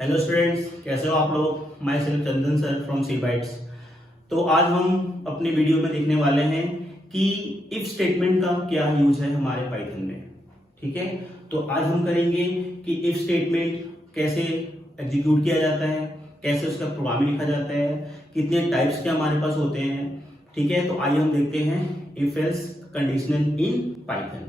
Hello students, कैसे हो आप लोग। Myself Chandan sir from C bytes. तो आज हम अपने वीडियो में देखने वाले हैं कि इफ स्टेटमेंट का क्या यूज है हमारे पाइथन में। ठीक है, तो आज हम करेंगे कि इफ स्टेटमेंट कैसे एग्जीक्यूट किया जाता है, कैसे उसका प्रोग्राम लिखा जाता है, कितने टाइप्स के हमारे पास होते हैं। ठीक है, तो आइए हम देखते हैं if else conditional in Python.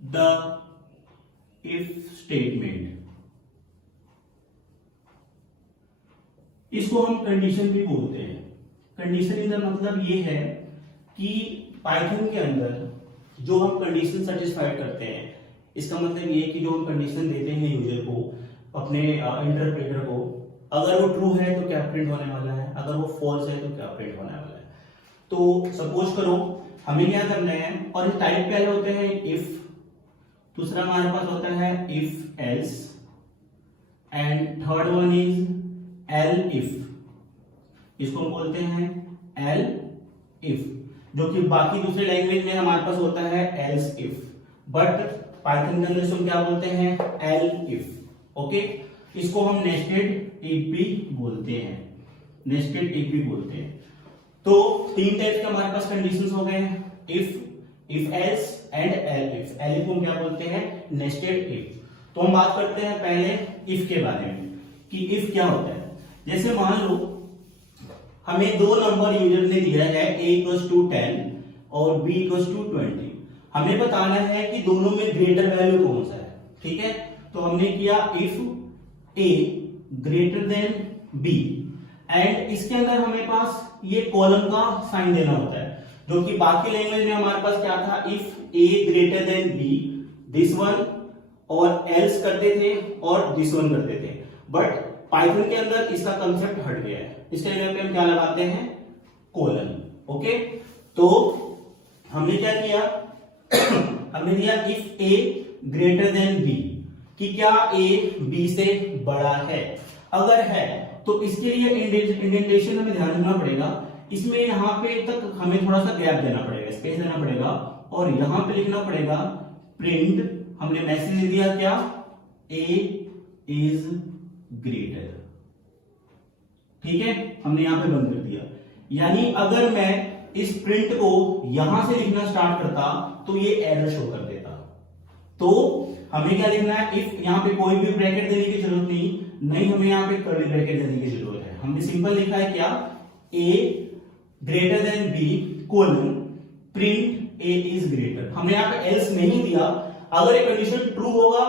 The if statement, इसको हम कंडीशन भी बोलते हैं। कंडीशन का मतलब ये है कि पाइथन के अंदर जो हम कंडीशन सेटिस्फाइड करते हैं, इसका मतलब ये कि जो हम कंडीशन देते हैं यूजर को, अपने इंटरप्रेटर को, अगर वो ट्रू है तो क्या प्रिंट होने वाला है, अगर वो फॉल्स है तो क्या प्रिंट होने वाला है। तो सपोज करो हमें क्या करना है, और इस टाइप पहले होते हैं इफ, दूसरा हमारे पास होता है if else, and third one is L if. इसको हम बोलते हैं एल इफ, जो कि बाकी दूसरे लैंग्वेज में हमारे पास होता है एल्स इफ, बट पाइथन के अंदर हम क्या बोलते हैं एल इफ। ओके, इसको हम नेस्टेड इफ भी बोलते हैं, नेस्टेड इफ भी बोलते हैं। तो तीन टाइप के हमारे पास कंडीशंस हो गए हैं, if else and L if. L if को हम क्या बोलते हैं नेस्टेड इफ। तो हम बात करते हैं पहले इफ के बारे में कि इफ क्या होता है। जैसे मान लो हमें दो नंबर यूजर ने दिया है a = 10 और b = 20। हमें बताना है कि दोनों में ग्रेटर वैल्यू कौन सा है। ठीक है, तो हमने किया if a greater than b, and इसके अंदर हमें पास ये कॉलम का साइन देना होता है, जो कि बाकी लैंग्वेज में हमारे पास क्या था, if a greater than b this one, और एल्स करते थे और दिस वन करते थे। बट पाइथन के अंदर इसका कंसेप्ट हट गया है, इसके जगह पे हम क्या लगाते हैं कोलन। ओके, तो हमने क्या किया हमने दिया if a greater than b, कि क्या a b से बड़ा है। अगर है तो इसके लिए इंडेंटेशन हमें ध्यान रखना पड़ेगा। इसमें यहां पे तक हमें थोड़ा सा गैप देना पड़ेगा, स्पेस देना पड़ेगा, और यहां पे लिखना पड़ेगा प्रिंट। हमने मैसेज दिया क्या, a इज ग्रेटर। ठीक है, हमने यहां पे बंद कर दिया। यानी अगर मैं इस प्रिंट को यहां से लिखना स्टार्ट करता तो ये एरर शो कर देता। तो हमें क्या लिखना है, इफ यहां पे कोई भी ब्रैकेट देने की जरूरत नहीं, हमें यहां पे कर्ली ब्रैकेट देने की जरूरत है। हमने सिंपल लिखा है क्या, a greater than b colon print a is greater. हमने यहां पे एल्स नहीं दिया। अगर ये कंडीशन ट्रू होगा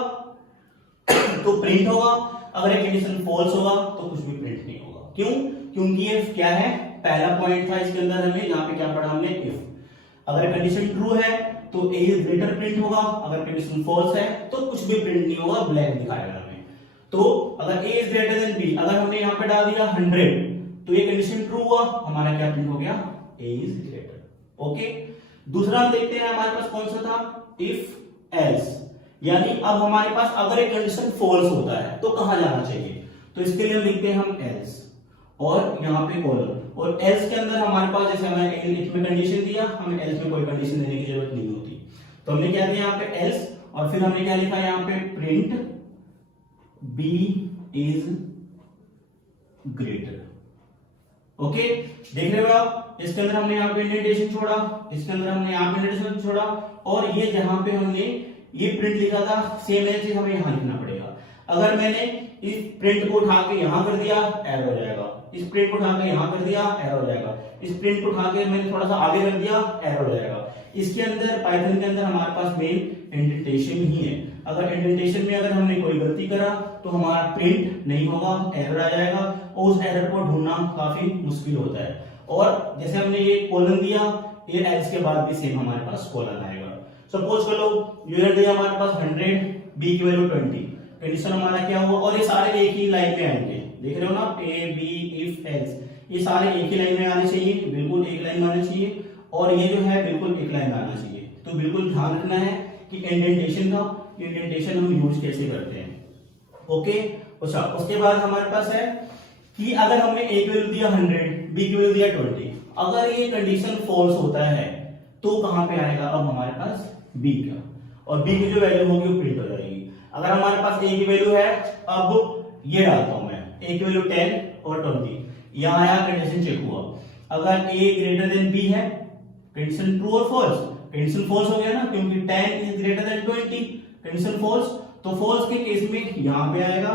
तो प्रिंट होगा, अगर ये कंडीशन फॉल्स होगा तो कुछ भी प्रिंट नहीं होगा। क्यों? क्योंकि ये क्या है, पहला पॉइंट था इसके अंदर हमें, जहां पे क्या पढ़ा हमने इफ। अगर कंडीशन ट्रू है तो a इज ग्रेटर प्रिंट होगा, अगर कंडीशन फॉल्स है तो कुछ भी प्रिंट नहीं होगा, ब्लैक दिखाएगा हमें। तो अगर a is greater then b, अगर हमने यहां पे डाल दिया 100 तो ये कंडीशन ट्रू हुआ, हमारा क्या प्रिंट हो गया, a इज ग्रेटर। ओके, दूसरा हम देखते हैं हमारे पास कौन सा था, इफ एल्स। यानी अब हमारे पास अगर एक कंडीशन फॉल्स होता है तो कहां जाना चाहिए, तो इसके लिए हम लिखते हैं हम एल्स, और यहां पे कॉलन। और एल्स के अंदर हमारे पास जैसे हमें इफ में कंडीशन दिया, हमें एल्स में कोई कंडीशन देने की जरूरत नहीं होती। तो हमने क्या दिया यहाँ पे एल्स, और फिर हमने क्या लिखा यहाँ पे print b is greater. Okay, देख रहे हो आप, इसके अंदर हमने यहाँ पे इंडेंटेशन छोड़ा, इसके अंदर हमने यहाँ पे इंडेंटेशन छोड़ा, और ये जहां पे हमने ये प्रिंट लिखा था सेम चीज हमें यहां लिखना पड़ेगा। अगर मैंने इस प्रिंट को उठा के यहां कर दिया, एरर हो जाएगा। इस प्रिंट को उठा के यहां कर दिया, एरर हो जाएगा। इस प्रिंट को उठा के मैंने थोड़ा सा आगे रख दिया, एरर हो जाएगा। इसके अंदर पाइथन के अंदर हमारे पास मेन इंडेंटेशन ही है। अगर इंडेंटेशन में अगर हमने कोई गलती करा तो हमारा प्रिंट नहीं होगा, एरर आ जाएगा, और उस एरर को ढूंढना काफी मुश्किल होता है। और जैसे हमने ये कॉलन दिया, ये एल्स के बाद भी सेम हमारे पास कॉलन आएगा। सपोज कर लो यूजर दिया हमारे पास 100, b की वैल्यू 20, कंडीशन हमारा क्या हुआ, और ये सारे एक ही लाइन में आएंगे। देख रहे हो ना, a b if else, ये सारे एक ही लाइन में आने चाहिए, बिल्कुल एक लाइन में आने चाहिए, और ये जो है बिल्कुल एक लाइन में आना चाहिए। तो बिल्कुल ध्यान रखना है कि इंडेंटेशन हम यूज कैसे करते हैं। ओके, अच्छा उसके बाद हमारे पास है कि अगर हमने ए की वैल्यू दिया 100, बी की वैल्यू दिया 20, अगर ये कंडीशन फॉल्स होता है तो कहां पे आएगा अब हमारे पास बी का, और बी की जो वैल्यू होगी वो प्रिंट हो जाएगी। अगर हमारे पास ए की वैल्यू है, अब ये डालता हूं मैं, ए की वैल्यू 10 और 20, यहां आया कंडीशन चेक हुआ, अगर ए ग्रेटर देन बी है कंडीशन ट्रू और फॉल्स, कंडीशन फॉल्स हो गया ना क्योंकि 10 is greater than 20, condition false, तो फॉल्स के केस में यहां पे आएगा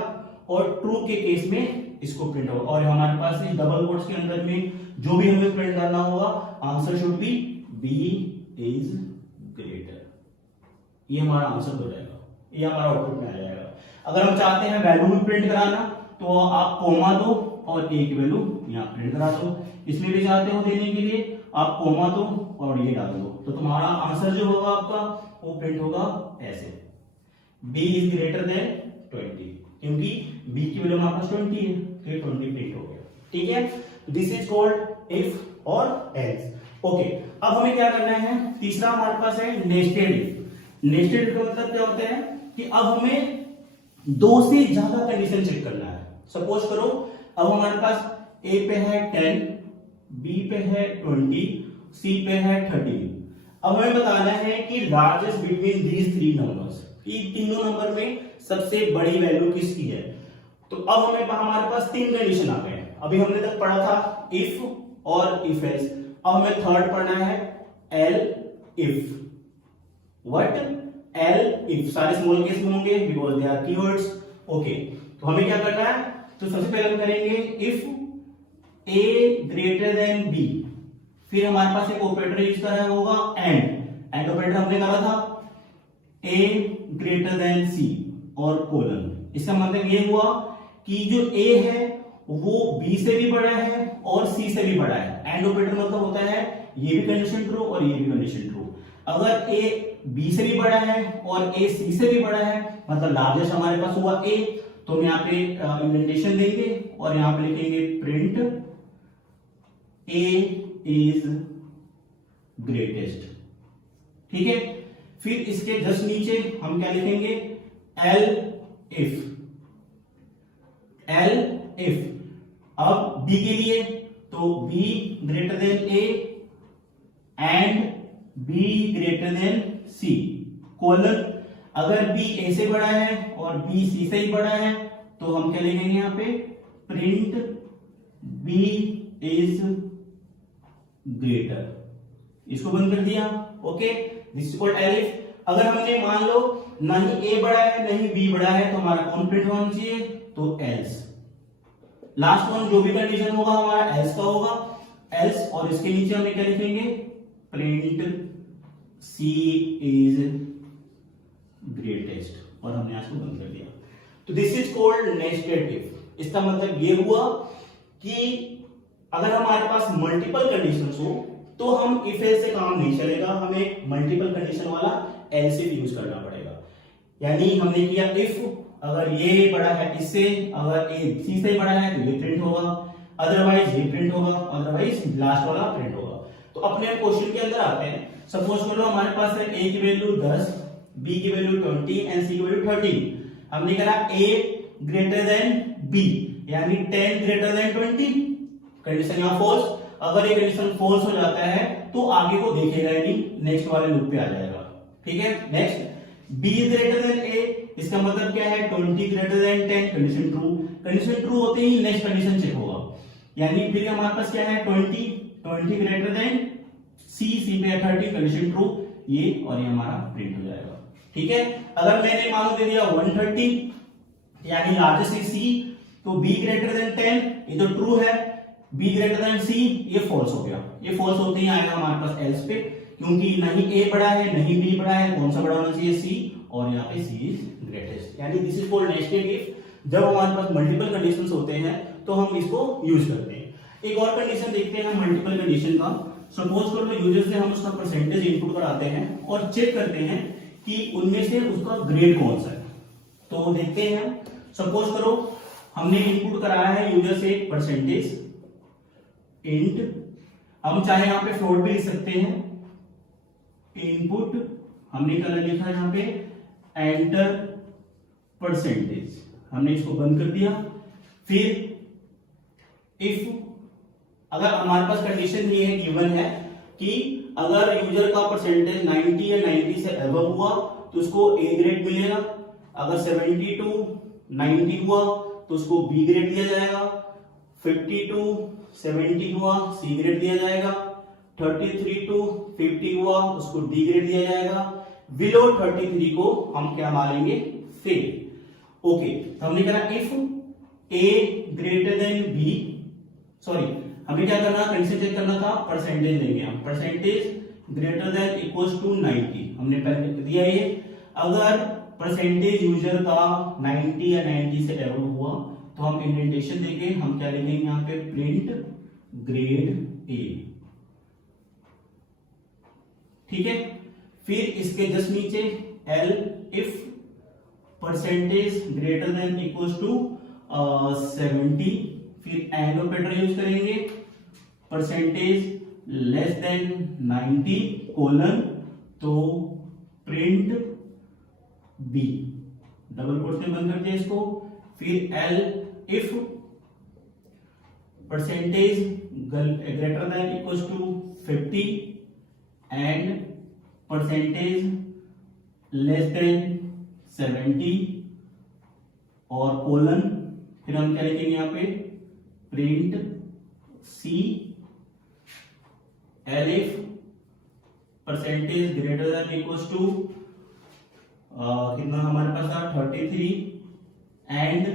और ट्रू के केस में इसको प्रिंट होगा। और हमारे पास इस डबल कोट्स के अंदर में जो भी हमें प्रिंट करना होगा, answer should be B is greater, ये हमारा आंसर हो जाएगा, ये हमारा आउटपुट में आ जाएगा। अगर हम चाहते हैं वैल्यू भी प्रिंट कराना तो आप कोमा दो और ए की वैल्यू यहां प्रिंट करा दो, इसमें भी चाहते हो देने के लिए आप कोमा दो और ये डाल दो, तो तुम्हारा आंसर जो होगा आपका वो प्रिंट होगा ऐसे, b इज ग्रेटर देन 20, क्योंकि b की वैल्यू हमारे पास 20 है तो ये 20 प्रिंट हो गया। ठीक है, दिस इज कॉल्ड इफ और एल्स। ओके, अब हमें क्या करना है, तीसरा हमारे पास है नेस्टेड इफ। नेस्टेड इफ का मतलब क्या होता है कि अब हमें दो से ज्यादा कंडीशन चेक करना है। सपोज करो अब हमारे पास ए पे है 10, बी पे है 20, सी पे है 30। अब हमें बताना है कि largest between these three numbers, ये तीनों नंबर में सबसे बड़ी वैल्यू किसकी है। तो अब हमारे पास तीन कंडीशन आ गए। अभी हमने तक पढ़ा था इफ और इफ एल्स, अब हमें थर्ड पढ़ना है elif. What? Elif, सारे स्मॉल केस में होंगे because they are keywords. Okay, तो हमें क्या करना है, तो सबसे पहले हम करेंगे if A greater than B, फिर हमारे पास एक ऑपरेटर यूज करा होगा एंड ऑपरेटर हमने करा था ए ग्रेटर देन सी और कोलन। इसका मतलब ये हुआ कि जो ए है वो बी से भी बड़ा है और सी से भी बड़ा है। एंड ऑपरेटर मतलब होता है ये भी कंडीशन ट्रू और ये भी कंडीशन ट्रू। अगर ए बी से भी बड़ा है और ए सी से भी बड़ा है, मतलब लार्जेस्ट हमारे पास हुआ ए, तो हम यहाँ पे इंडेंटेशन देंगे और यहाँ पे लिखेंगे प्रिंट ए इज ग्रेटेस्ट। ठीक है, फिर इसके जस्ट नीचे हम क्या लिखेंगे, एल इफ। अब बी के लिए तो B greater than A and B greater than C colon. अगर बी ए से बड़ा है और बी सी से ही बड़ा है तो हम क्या लिखेंगे यहाँ पे, प्रिंट बी इज ग्रेटर। इसको बंद कर दिया। Okay, this is called L if. अगर हमने मान लो ना ही ए बड़ा है ना ही बी बड़ा है तो हमारा कौन प्रिंट होना चाहिए, तो एल्स। लास्ट वन जो भी कंडीशन होगा हमारा एल्स का होगा, एल्स। और इसके नीचे हमें क्या लिखेंगे, प्रिंट सी इज ग्रेटेस्ट, और हमने इसको बंद कर दिया। तो this is called nested if. इसका मतलब ये हुआ कि अगर हमारे पास मल्टीपल कंडीशंस हो तो हम इफ एल्स से काम नहीं चलेगा, हमें मल्टीपल कंडीशन वाला एल्स इफ यूज करना पड़ेगा। यानी हमने किया इफ, अगर ये बड़ा है इससे, अगर ए सी से बड़ा है तो ये प्रिंट होगा, अदरवाइज ये प्रिंट होगा, अदरवाइज लास्ट वाला प्रिंट होगा। तो अपने क्वेश्चन के अंदर आते हैं। सपोज करो हमारे पास है ए की वैल्यू 10, बी की वैल्यू 20 एंड सी की वैल्यू 30। हमने कहा ए ग्रेटर देन बी, यानी 10 ग्रेटर देन 20, कंडीशन यहाँ फॉल्स। अगर ये कंडीशन फॉल्स हो जाता है तो आगे को देखेगा नहीं, नेक्स्ट वाले लूप पे आ जाएगा। ठीक है, next b greater than a, इसका मतलब क्या है, 20 greater than 10, condition true. Condition true होते ही नेक्स्ट कंडीशन चेक होगा, यानी फिर हमारे पास क्या है, 20 ग्रेटर देन c, c पे 30, कंडीशन ट्रू, ये और ये हमारा प्रिंट हो जाएगा। ठीक है, अगर मैंने मान लो दे दिया 130 यानी लार्जेस्ट इज c, तो b ग्रेटर देन 10 ये तो ट्रू है, b ग्रेटर देन c ये फॉल्स हो गया। ये फॉल्स होते ही आएगा हमारे पास एल्स पे, क्योंकि नहीं a बड़ा है नहीं b बड़ा है, कौन सा बड़ा होना चाहिए, c, और यहाँ पे c इज ग्रेटेस्ट। यानी this is called nested if. जब हमारे पास मल्टीपल कंडीशंस होते हैं तो हम इसको यूज करते हैं। एक और कंडीशन देखते हैं मल्टीपल कंडीशन का। सपोज करो यूजर से हम उसका परसेंटेज इनपुट कराते हैं और चेक करते हैं कि उनमें से उसका ग्रेड कौन सा है। तो देखते हैं, सपोज करो हमने इनपुट कराया है यूजर से परसेंटेज इंट, हम चाहे यहाँ पे फ्लोट भी लिख सकते हैं, इनपुट हमने क्या लिखा यहाँ पे, एंटर परसेंटेज, हमने इसको बंद कर दिया। फिर इफ, अगर हमारे पास कंडीशन ये है, गिवन है कि अगर यूजर का परसेंटेज 90 या 90 से अबव हुआ तो उसको ए ग्रेड मिलेगा, अगर 70 टू 90 हुआ तो उसको बी ग्रेड दिया जाएगा, 50 टू 70 हुआ सी ग्रेड दिया जाएगा, 33 टू 50 हुआ उसको डी ग्रेड दिया जाएगा, बिलो 33 को हम क्या मानेंगे, फेल। ओके, तो हमने कहा if A greater than B, sorry हमें क्या करना, कंडीशन चेक करना था, परसेंटेज लेंगे हम, percentage greater than equals to 90, हमने पहले दिया ये। अगर परसेंटेज यूजर का 90 या 90 से अबव हुआ तो हम इंडेंटेशन देके हम क्या लिखेंगे यहाँ पे, प्रिंट ग्रेड ए, ठीक है। फिर इसके जस्ट नीचे elif percentage greater than equals to 70, फिर एंड ऑपरेटर यूज करेंगे, परसेंटेज लेस देन 90 कोलन, तो प्रिंट बी, डबल कोट्स में बंद कर दिया इसको। फिर elif percentage greater than equals to 50 and percentage less than 70 और कोलन, फिर हम क्या लिखेंगे यहाँ पे, print C, elif percentage greater than equals to कितना हमारे पास था 33 and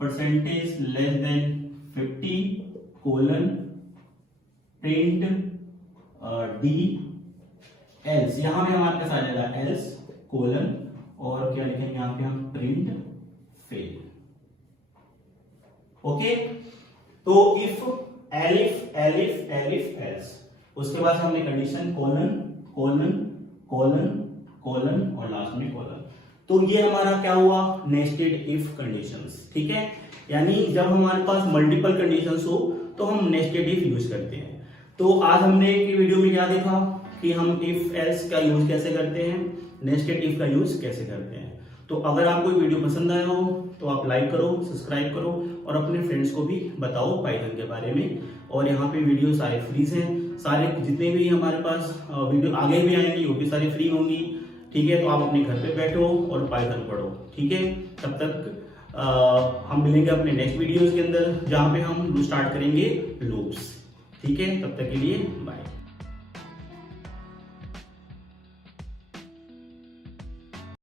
percentage less then 50 colon, print D, else, यहां पे हमारे पास आ जाएगा एल्स कोलन, और क्या लिखेंगे यहाँ पे हम, प्रिंट फेल। ओके, तो if elif elif elif else, उसके बाद हमने condition colon colon colon colon और लास्ट में कोलन। तो ये हमारा क्या हुआ, नेस्टेड इफ कंडीशंस, ठीक है। यानी जब हमारे पास मल्टीपल कंडीशंस हो तो हम नेस्टेड इफ यूज करते हैं। तो आज हमने एक वीडियो में क्या देखा कि हम इफ एल्स का यूज कैसे करते हैं, नेस्टेड इफ का यूज कैसे करते हैं। तो अगर आपको वीडियो पसंद आया हो तो आप लाइक करो, सब्सक्राइब करो और अपने फ्रेंड्स को भी बताओ पाइथन के बारे में। और यहाँ पे वीडियो सारे फ्रीज हैं, सारे जितने भी हमारे पास वीडियो आगे भी आएंगी वो भी सारी फ्री होंगी, ठीक है। तो आप अपने घर पे बैठो और पाइथन पढ़ो, ठीक है। तब तक हम मिलेंगे अपने नेक्स्ट वीडियोस के अंदर जहाँ पे हम स्टार्ट करेंगे लूप्स, ठीक है। तब तक के लिए बाय।